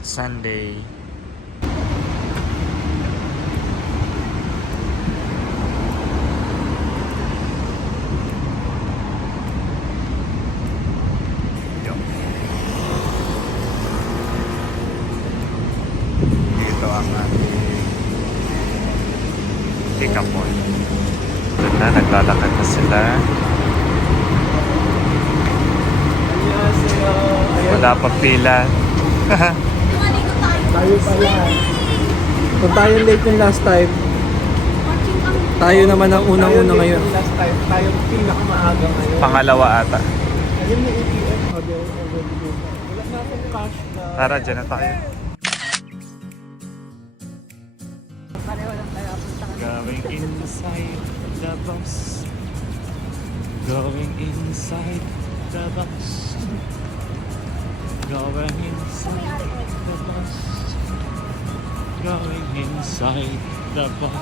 Sunday. Dito ang pick-up point. Doon na, naglalakad na sila. Wala pa pila. Tayo pala. Kung tayo late yung last time, tayo naman ang unang-una ngayon. Last time, tayo pinakamaaga ngayon. Pangalawa ata. Ayun yung ATM. Wala na akong cash na... Tara, dyan na tayo. Going inside the box. Going inside the box. Going inside the box. Going inside the box.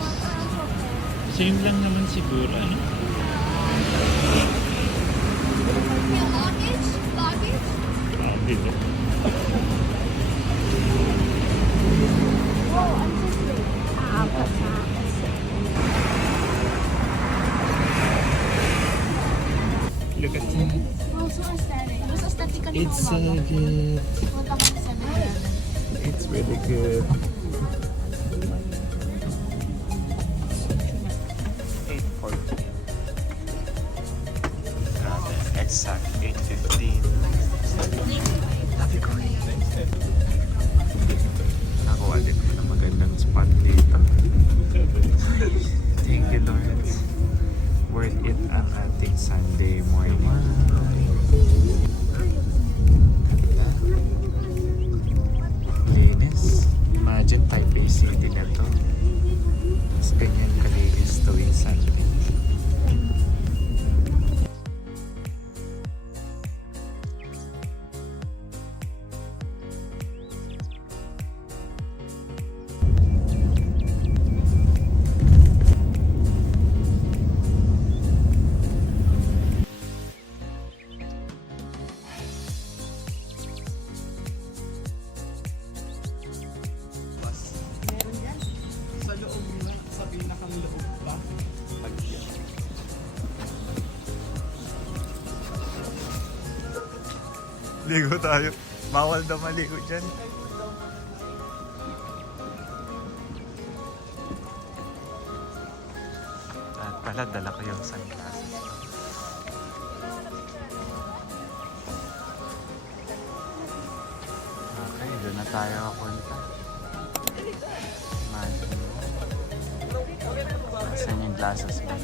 Same lang naman siguro, ano? Dito. Look at that. It's so good. It's really good. 8:40. Exact 8:15. Sabi ko nakuha din ko na magandang spot dito. Thank you, Lord. Worth it ang ating Sunday morning. Linis. Imagine Taipei City na to. Tapos ganyan kalinis tuwing Sunday. Ligo tayo. Bawal daw maligo dyan. At pala, dala ko yung sunglasses. Okay, doon na tayo kapunta. Imagine mo. Saan yung glasses mo?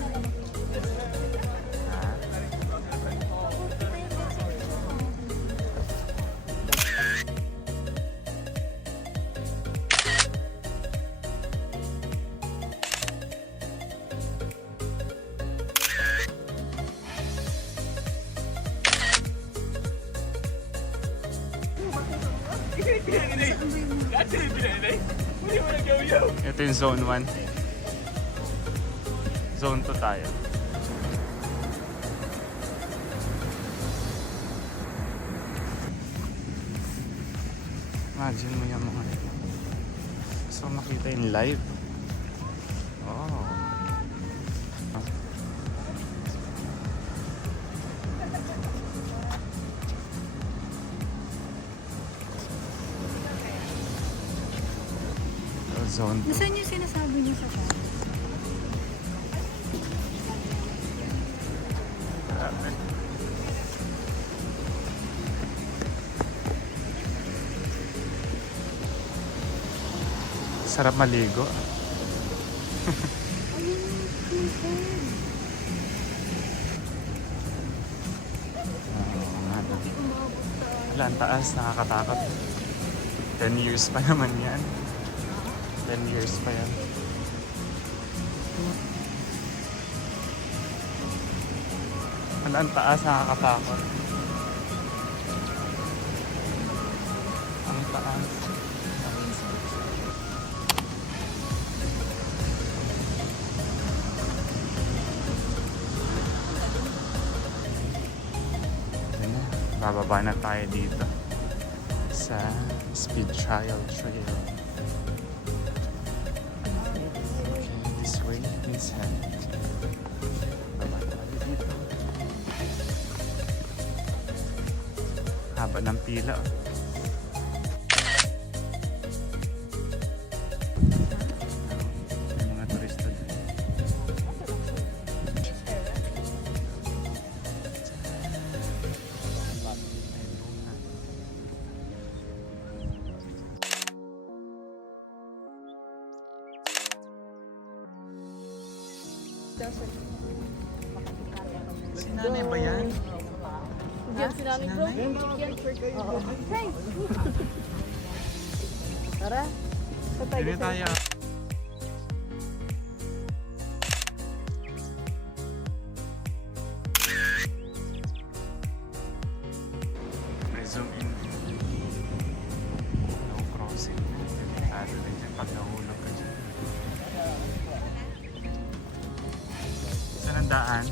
Ito yung zone 1. Zone 2 tayo. Imagine mo yung mga gusto makita yung live. Oh. Zone 2. Nasaan yung sinasabi niyo sa shop? Sarap maligo. Wala, ang taas, nakakatakot. 10 years pa naman yan. 10 years pa yan. Wala, ang taas, nakakatakot. Ang taas. Bababa na tayo dito. sa speed trial trail. Okay, this way, please head. Baba tayo dito. Haba ng pila. May mga turista dun. Si nanay ba yan? Diyan si Nanay Bro. Hey! Tara. Dili tayo. May zoom in. No crossing. Delikado din dyan pag nahulog ka dyan. Saan ang daan?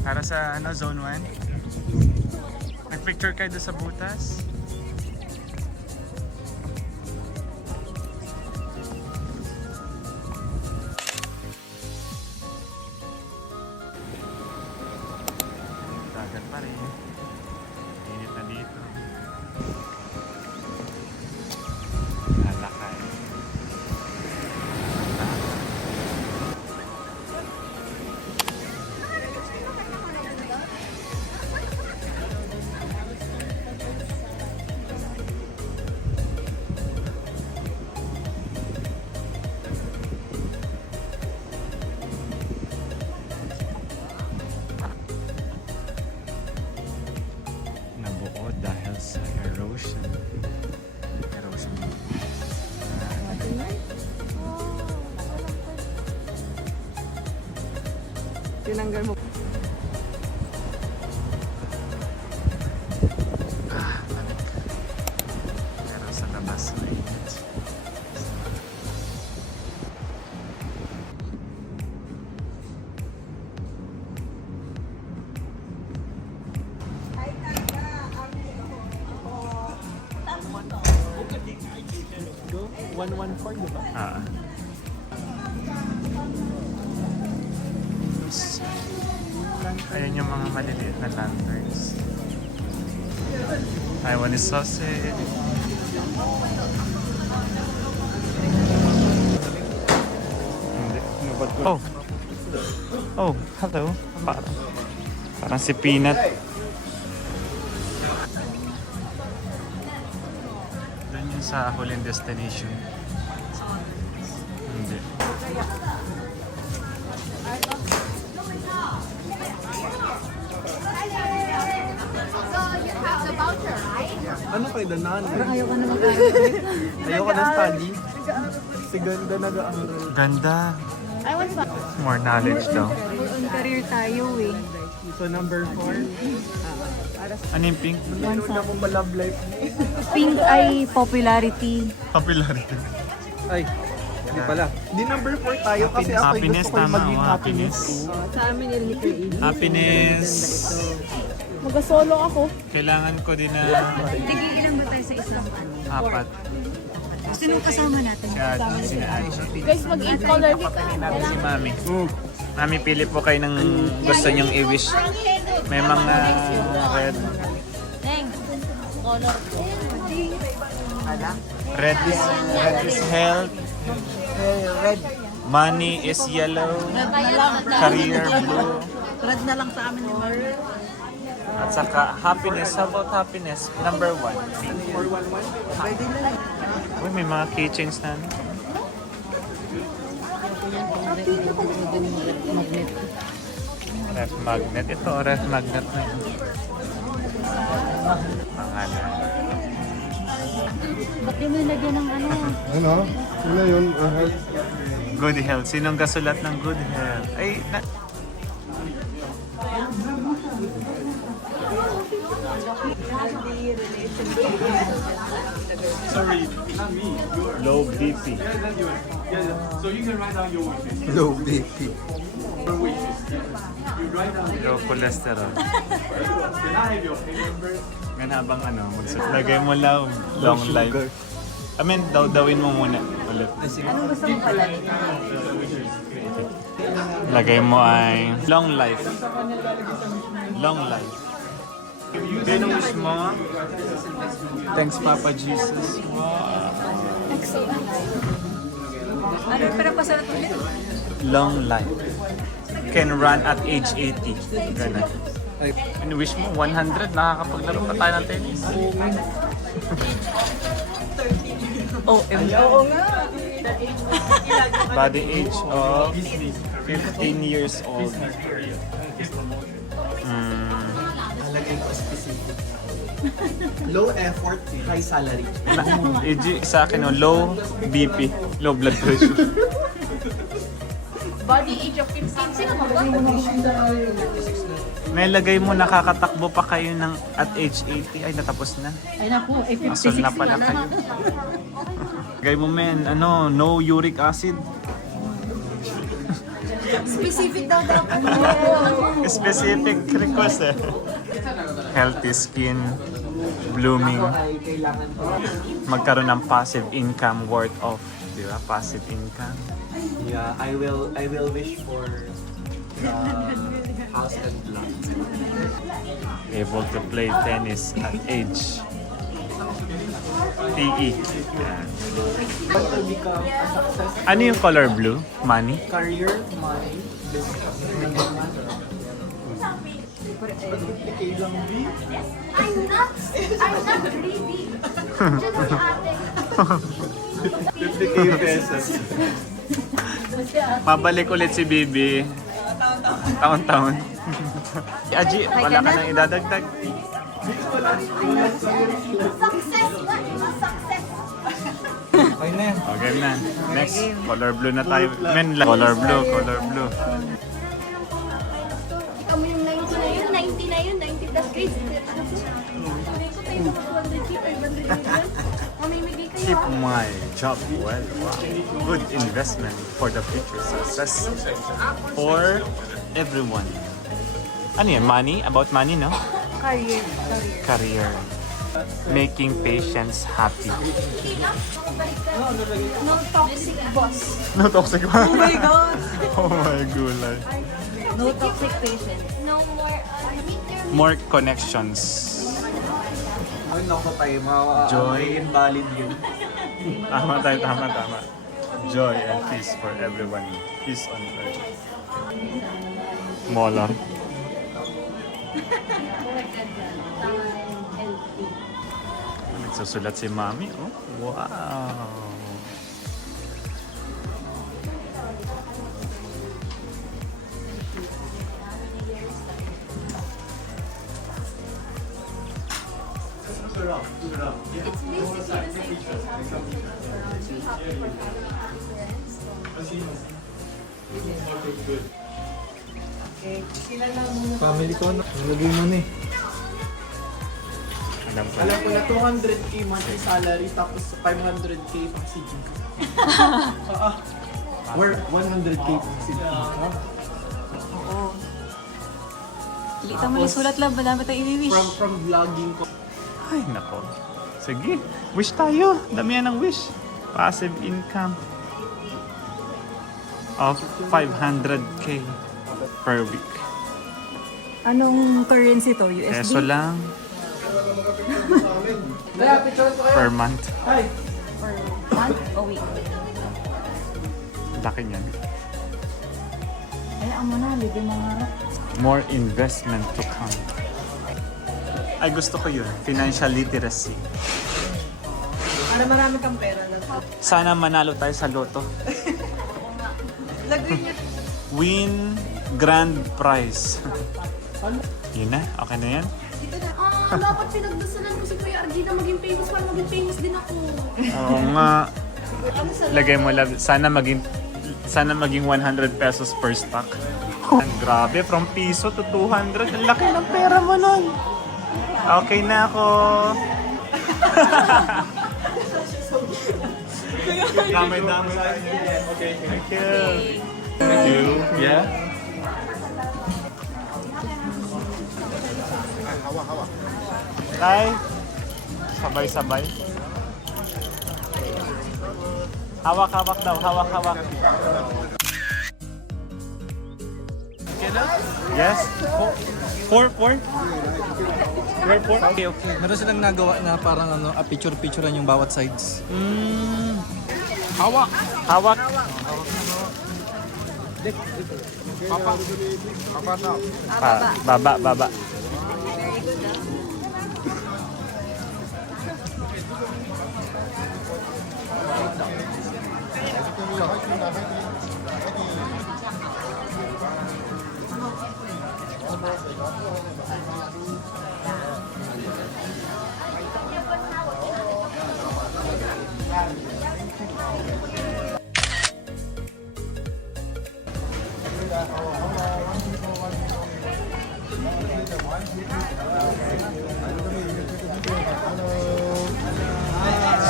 Para sa ano, zone 1? Nag-picture kayo doon sa butas? Dagat pa rin. Init na dito. Lalakay. Nabuo dahil sa erosion. Erosion. Tinanggal mo. Balik. Pero sa labas mainit. Go. 114, di ba? Ayan yung mga maliliit na lanterns. Taiwan is sausage. Hindi. Oh. Oh, hello. Parang si Peanut. Doon yun sa huling destination. Hindi. Ano kay Danan? Ayaw ka naman Ayoko na study. Si ganda nag-aaral. Ganda. I want pa. More knowledge daw. On career tayo eh. So number 4. Ano yung pink? Nanonood ako ba love life? Pink ay popularity. Popularity. Ay, hindi pala. Di number 4 tayo kasi ako Happiness, gusto ko yung tama. maging Oh, happiness. Sa amin yung liquid. Happiness. Mag-solo ako. Kailangan ko din na Sige, ilan ba tayo sa isang ano? 4. Sinong kasama natin? Si Angie. Guys, mag-eat color. Natin si Mami. Mami, pili po kayo ng gusto nyong i-wish. May mga red. Thanks. Color. Red is health. Money is yellow. Career blue. Red na lang sa amin ni Mar. At saka happiness. How about happiness? Number 1. 411? Uy, may mga keychains na. Ref magnet. Ito, ref magnet na yun. Pangalan. Ba't di mo nilagyan ng ano? Ano? Ano yun? Good health. Sinong kasulat ng good health? Ay, na... Sorry, not me. Yours. Low BP. Yeah, that's yours. Yeah, yeah. So you can write down your wishes. Low BP. Your wishes. Yeah. You Low cholesterol. Ganun habang ano, lagay mo lang long life. I mean, dawin mo muna ulit. Anong gusto mo pala? Lagay mo ay long life. Long life. Binus mo. Thanks, Papa Jesus. Ano pero pasarap ulit? Long life. Can run at age 80. Ganun. Ano wish mo? 100? Nakakapaglaro pa tayo ng tennis. Oo nga. Body age of 15 years old. Nalagay ko specific. Low effort, high salary. EG sa akin, no, low BP, low blood pressure. Body age of 15. Sino mo ba? Nailagay mo, nakakatakbo pa kayo ng at age 80. Ay, natapos na. Ay naku, eh 56 Asol na pala kayo. Lagay mo, men, ano, no uric acid. Specific daw dapat. Specific request eh. Healthy skin, blooming, Ay, kailangan ko. magkaroon ng passive income worth of, di ba? Passive income. Yeah, I will wish for house and land. Able to play tennis at age PE. Yan. But to become a success, Ano yung color blue? Money? career, money, business. Doesn't matter. But 50K lang, B. I'm not greedy. Just si ate. 50K pesos. Mabalik ulit si Bibi. Taon-taon. Aji, wala ka nang idadagdag. Success. What is a success? Okay na yan. Okay na. Next, color blue na tayo. Men, color blue, color blue. Ikaw mo yung 90 na yun, 90 na yun, 90 plus grades. Sabi ko tayo sa 200K, 500K yan. Mamimigay kayo. Keep my job well. Wow. Good investment for the future success for everyone. Ano yan? Money? About money, no? Career. Career. Making patients happy. No toxic boss. No toxic ba? Oh my God! Oh my gulay. No toxic patient. No more, More connections. Ay, naku tayo, Joy. invalid yun. Tama tayo, tama. Joy and peace for everyone. Peace on earth. Molar. Nagsusulat si Mami. Oh, wow. Family ko, nalagay mo na eh. Alam ko Alam na. ko na 200K monthly salary tapos 500K pang seeding ko. Or 100K pang seeding ko. Oo. Lita mo yung sulat lang, wala ba tayo i-wish? From vlogging ko. Ay, nako. Sige, wish tayo. Damihan ng wish. Passive income of 500K per week. Anong currency to? USD? Peso lang Kaya, picture ko kayo. per month. Hi! Per month o week? Laki niyan. Ay, ang na, libre mga harap. More investment to come. Ay, gusto ko yun. Financial literacy. Para marami kang pera na. Sana manalo tayo sa loto. Lagay niyo. Win grand prize. Yun na? Okay na yan? Dapat pinagdasalan ko si Kuya RG na maging famous para maging famous din ako. Oo nga. Lagay mo lang. Sana maging 100 pesos per stock. Ang grabe, from piso to 200. Ang laki ng pera mo nun. Okay na ako. Damay-damay tayo. Okay, thank you. Thank you. Yeah? Tay, sabay-sabay. Hawak-hawak daw, hawak-hawak. Yes? Four? Okay, okay. Meron silang nagawa na parang ano, picture-picturean yung bawat sides. Hawak. Baba.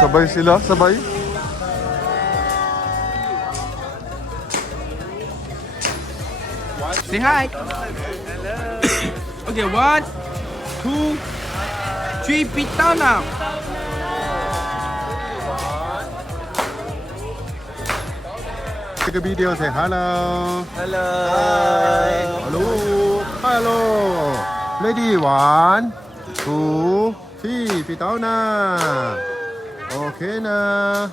Sabay sila, sabay. Say hi. Okay, 1, 2, 3, pita now. Take a video, say hello. Hello! Hello. Ready, 1, 2, 3, sit down na. Okay na.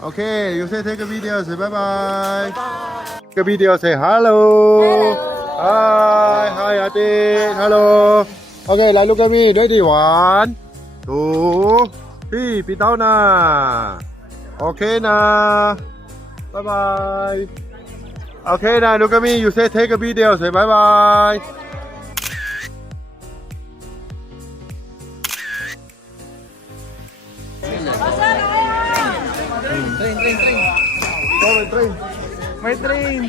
Okay, you say take a video, say bye-bye. Take a video, say hello. Hi, Atin. Hello. Okay, like look at me. Ready, 1, 2, 3, sit down na. Okay na. Bye-bye. Okay na, look at me. You say take a video, say bye-bye. Train. May train.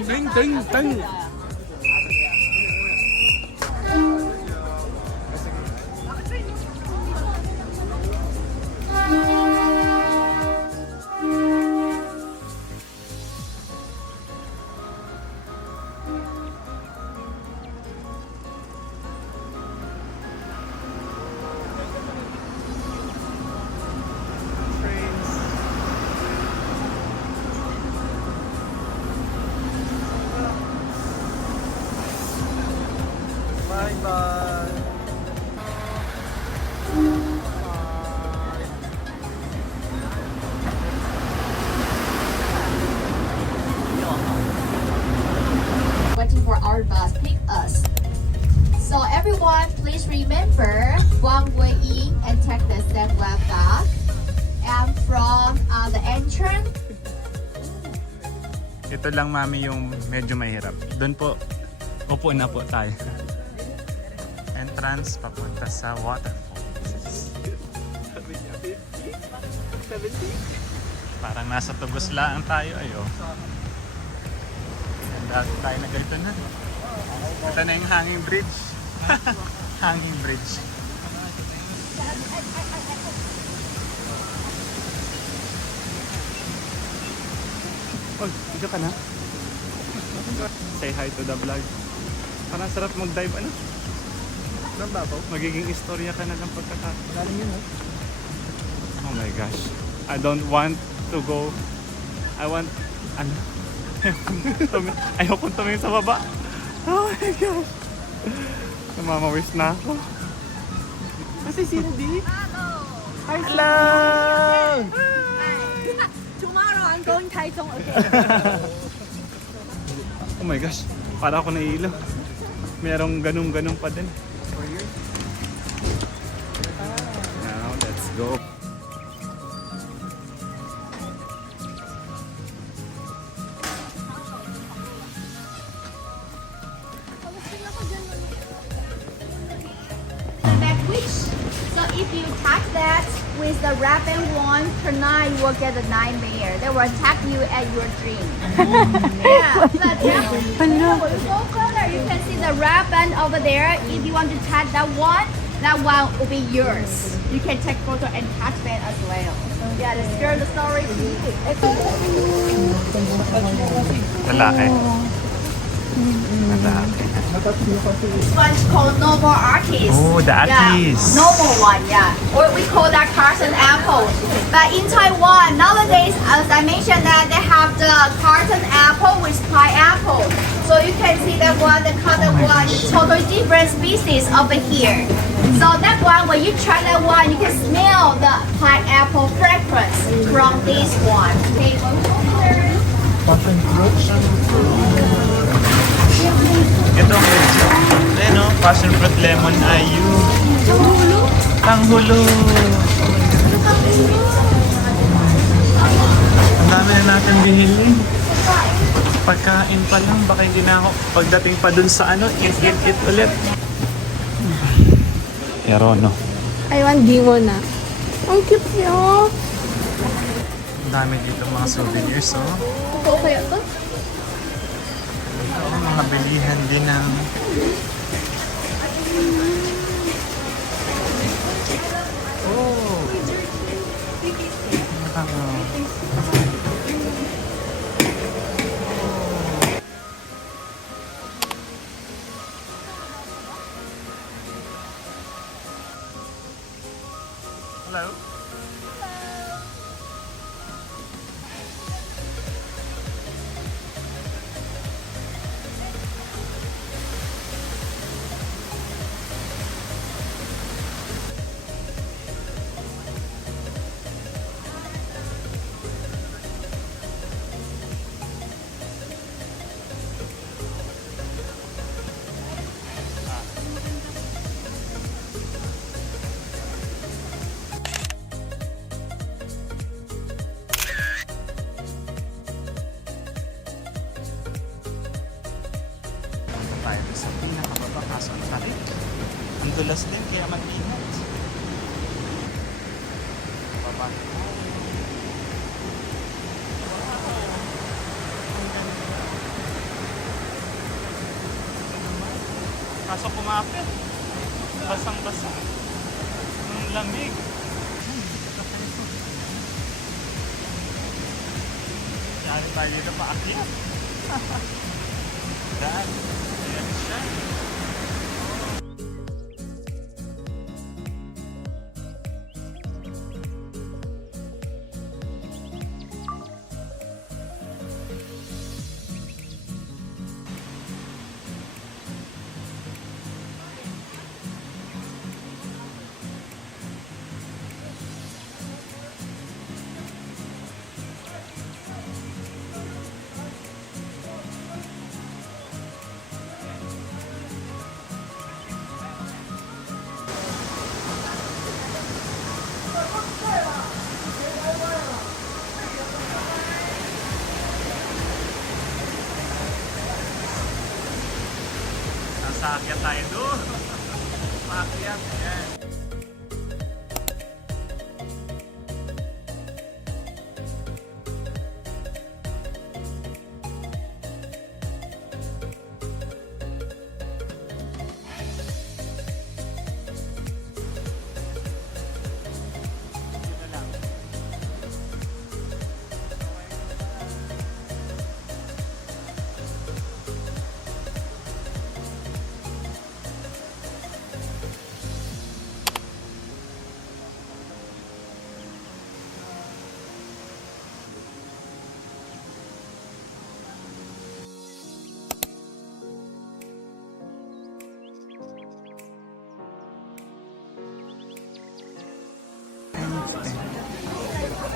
Waiting for our bus pick us. So everyone, please remember one way in and take the step way back. And from the entrance, Ito lang mami yung medyo mahirap. Doon po, upo na po tayo. Entrance papunta sa waterfalls. Parang nasa Tuguslaan tayo ayo. Dati tayo na ganito na. Ito na yung hanging bridge. Hanging bridge. Oh, dito ka na? Say hi to the vlog. Parang sarap mag-dive ano? Magiging istorya ka na lang pagkakataon. Oh my gosh. I don't want to go. I want... Ano? Ayokong tumingin sa baba. Oh my gosh. Namamawis na ako. Kasi Cindy. Hello! tomorrow I'm going Taichung again. Oh my gosh. Para ako naiilaw. Merong ganun-ganun pa din. Now, let's go. Sandwich. So if you tag that with the wrap and one, tonight you will get the nightmare. They will attack you at your dream. Yeah. But yeah, when you go further, you can see the wrap band over there. If you want to tag that one will be yours. You can take photo and tag that as well. Yeah, let's share the story. Lalaki. Madami. This one's called Noble Artist. Oh, the artist. Yeah, normal one, yeah. Or we call that carton apple. But in Taiwan, nowadays, as I mentioned that they have the carton apple with pineapple. So you can see that one, the cotton one, is totally different species over here. So that one, when you try that one, you can smell the pineapple fragrance from this one. Okay, one more. Ito ang medyo. Ayan o, passion fruit lemon ayu. Tanghulo. Ang dami na natin bihili. Pagkain pa lang, baka hindi na ako pagdating pa dun sa ano, eat ulit. Pero no, I want Dimo na. Ang cute niya. ang dami dito mga souvenirs oh. Ito kaya to? Oo, mga bilihan din ng oh. Hello? Tayo sa pinakababa kaso ang sakit. Ang dulas din kaya mag-ingat. Baba. Kaso kumapit. Basang-basa. Ang lamig. Yan tayo dito paakyat. Dan. Ayan siya. Sasakyan tayo doon. Maakyat. Ayan. Dito lang.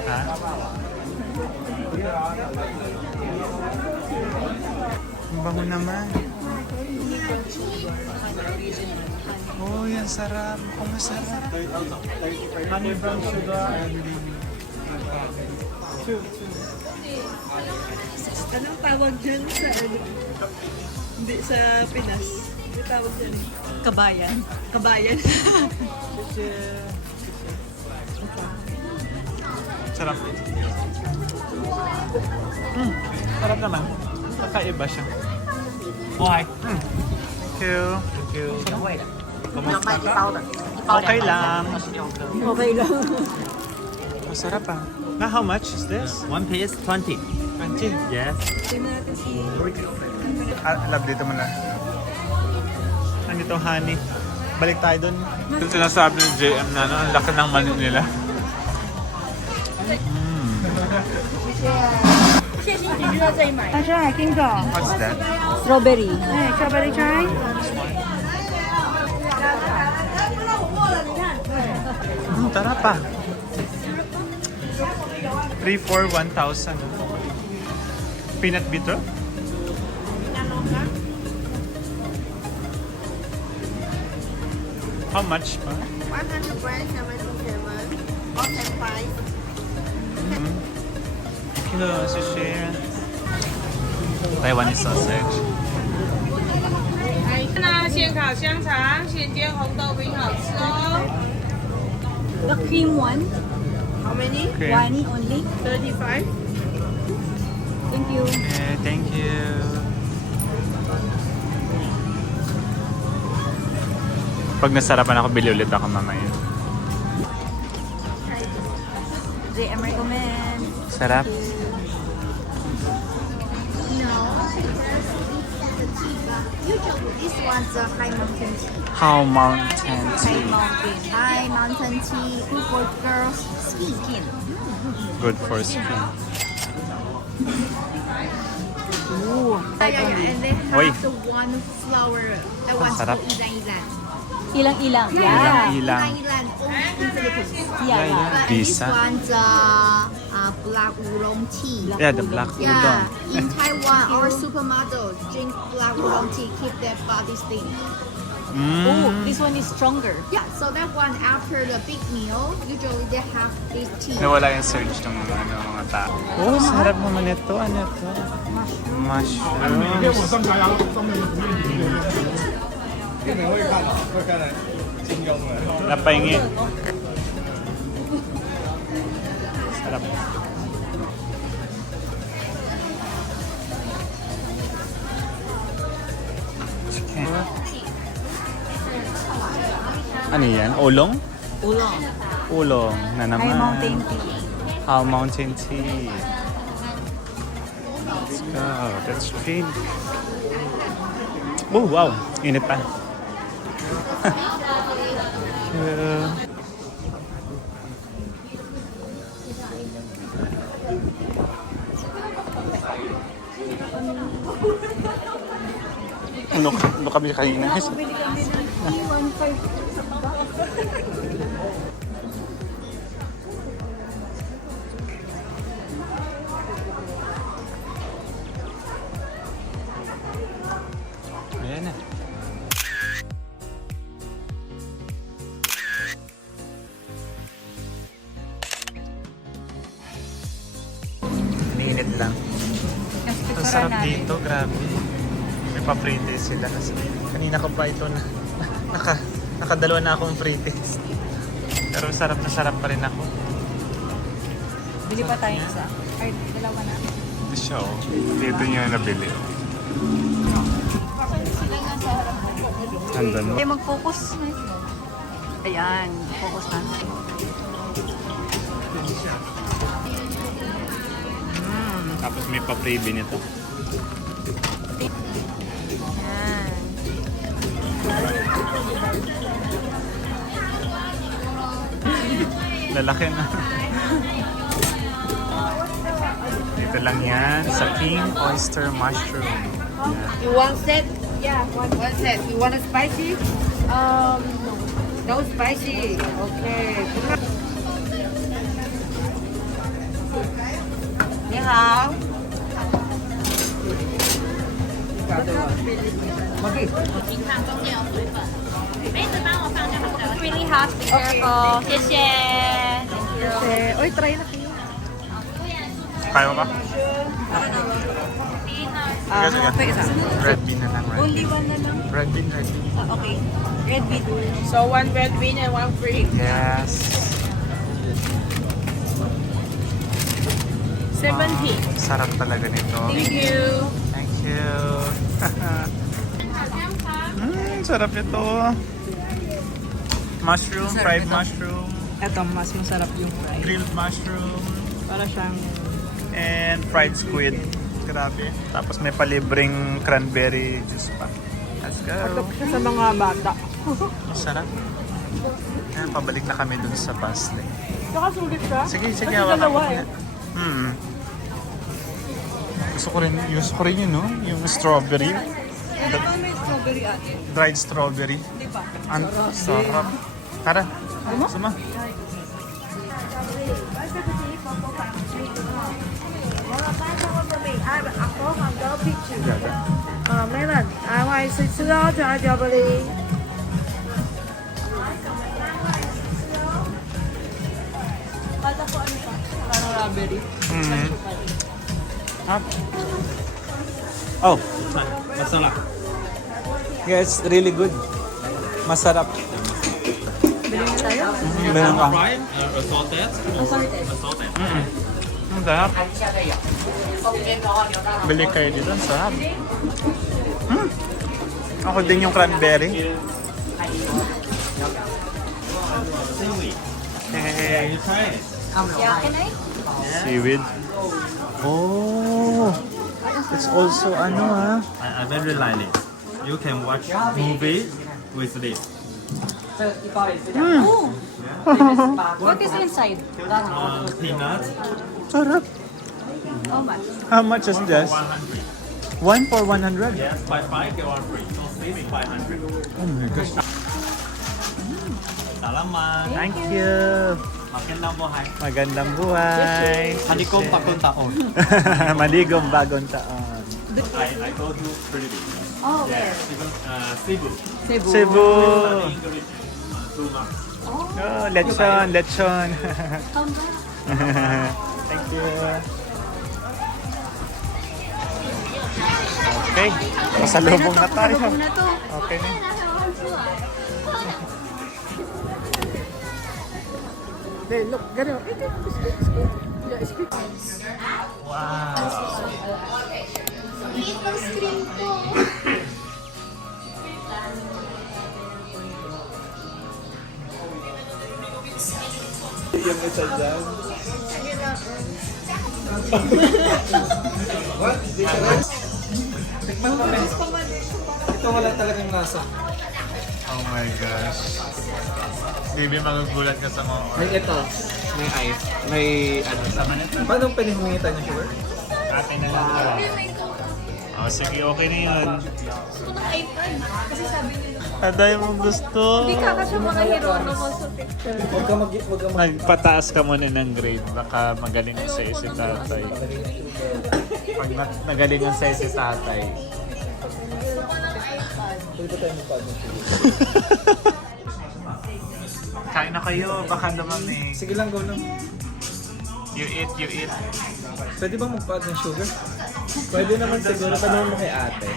Ha? Ang bango naman. Oh, yan sarap. Mukhang masarap. Honey brown sugar. Anong tawag dyan sa ano? Hindi sa Pinas. May tawag dyan. Kabayan. Kabayan. Sarap. Sarap naman. Kakaiba siya. Okay. Thank you. Thank you. Kumusta ka? Okay lang. Okay lang. Masarap ah. Now how much is this? One piece, 20. 20. Yes. Tingnan natin si Love dito muna. Ano ito, honey? Balik tayo dun. Yung sinasabi ng JM na ang laki ng mani nila. What's that? Strawberry. Tara pa. 3 for 1,000. Peanut butter? How much pa? 100 grams, 77. All time price. Kilo, so share. Taiwanese sausage. 那现烤香肠，现煎红豆饼好吃哦。 The cream one. How many? Okay. One only. 35. Thank you. Okay, thank you. Pag nasarapan ako, bili ulit ako mamaya. JM recommend. Sarap. No. Usually this one's a high mountain tea. How mountain High tea. mountain. High mountain tea, good for girls' skin. Good for skin. Ooh. And they have Uy. the one flower. That one's sarap. called ilan-ilan. Ilang-ilang. Yeah. Ilang-ilang. Ilan-ilan, only in Philippines. Yeah, yeah. But this Bisa. one's black oolong tea. Yeah, the black udon. Yeah, in Taiwan, our supermodel drink black oolong tea, keep their body slim. Oh, this one is stronger. Yeah, so that one after the big meal, usually they have this tea. Nawala yung surge ng mga tao. Oh, sarap naman ito. Ano ito? Mushrooms. Napahingi. Sarap. Chicken. Ano yan? Ulong? Oolong. Ulong na naman. High mountain tea. How mountain tea. Let's go. Let's drink. Oh, wow. Init pa. Yeah. Ano kami kanina? Ayan na. Minit lang. Ito sarap dito, grabe. May pa-free-taste sila kasi kanina ko pa ito na nakadalawa na akong free-taste. Pero sarap na sarap pa rin ako. Bili pa tayo isa. Ay, dalawa na. Ito siya oh. Dito niya nabili. Andun mo. Okay, mag-focus. Ayan, focus na. Tapos may pa-freebie nito. Ayan. Lalaki na. Dito lang yan sa King Oyster Mushroom. Yan. You want set? Yeah, one set. You want a spicy? No. No spicy. Okay. 你好。 Really hot. Be careful. 谢谢. Oy, try na kayo. Kaya mo ba? Ah, Sige, okay, sige. isa. Red bean na lang. Red Only bean. one na lang. Red bean, red bean. Ah, okay. Red bean. So one red bean and one free. Yes. 70. Sarap talaga nito. Thank you. Thank you. Sarap nito. Mushroom, fried mushroom, Ito, mas masarap yung fry. grilled mushroom, Para siyang and fried squid. Grabe. Tapos may palibreng cranberry juice pa. Let's go. Patok siya sa mga bata. Masarap. Ayan, pabalik na kami dun sa bus lane. Saka sulit ka? Sige, Kasi hawakan dalawa ko eh. yan. Gusto ko rin yun, no? Yung strawberry. May strawberry ate. Dried strawberry. Di ba? Ang sarap. Tara, suma. Bata po ano ka? Strawberry. Oh, masarap. Yes, really good. Masarap. Bilhin na tayo? Meron ka. Assorted. Assorted. Assorted. Ang sarap. Bili kayo dito, ang sarap. Ako din yung cranberry. Seaweed. Hey. You try it. Yeah, can I? Seaweed. Oh, it's also ano I very like it. You can watch movie with this. Oh! What is inside? Peanuts. sarap. How much? How much is this? 100. One for 100? Yes, buy 5 get 1 free. So this 500. Oh my gosh. Salamat. Thank you. Magandang buhay. Magandang buhay. Hanikom bagong taon. Maligong bagong taon. I go to pretty. Oh, where? Even Cebu. Cebu. Cebu. Study English 2 months. Oh, lechon, lechon. Come back. Thank you. Okay, pasalubong na tayo. Pasalubong na to. Okay na. Hey, look, gano'n. Eat ng screen ko. Yung isa dyan. Tikman mo kami. Ito wala talagang lasa. Oh my gosh. Baby, magugulat ka sa mga May ito. May ice. May ano. Paano pwede humingi tayo ng sugar? atin na lang. Oh, sige, okay na yun. Gusto ng iPad. Kasi sabi nila. Aday mo gusto. Hindi ka kasi mga hero ko sa picture. Huwag ka Magpataas ka muna ng grade. Baka magaling ang sa'yo si tatay. Pag nagaling ang sa'yo si tatay. Pwede ba tayo magpag ng sugar? Kain na kayo. Baka dumami. Sige lang, go lang. You eat, you eat. Pwede ba magpag ng sugar? Pwede naman siguro. Tanong mo kay ate.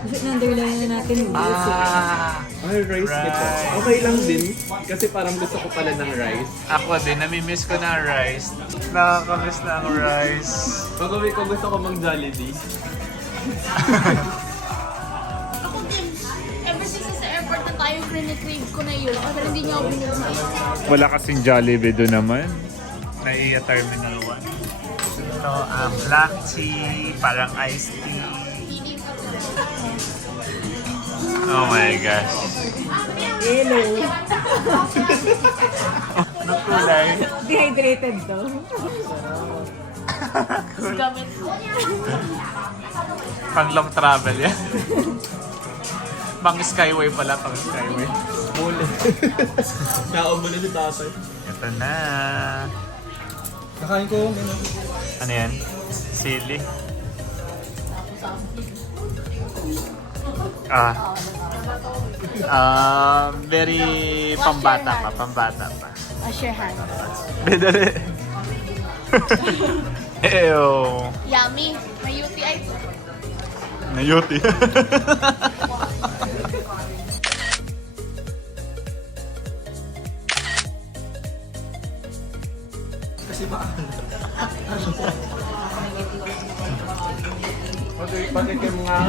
Kasi nandawin na natin yung Ay, rice ito. Okay lang din. Kasi parang gusto ko pala ng rice. Ako din, namimiss ko na ang rice. Nakakamiss na ang rice. Pag-uwi ko gusto ko mag-Jollibee. Ako din. Ever since sa airport na tayo, crave ko na yun. Pero hindi niya ako binigyan. Wala kasing Jollibee doon naman. Naiya Terminal 1. Ito, black tea, parang iced tea. Oh my gosh. Hello. Anong kulay? Dehydrated to. Gamit ko. Pang long travel yan. Pang skyway pala, pang skyway. Muli. Naumuli si tatay. Ito na. Nakain ko. Ano yan? Sili. Very pambata pa, pambata pa. Wash your hands. Bedali. Ew. Yummy. May UTI to. Nayuti. Kasi ba? Bakit ka nga?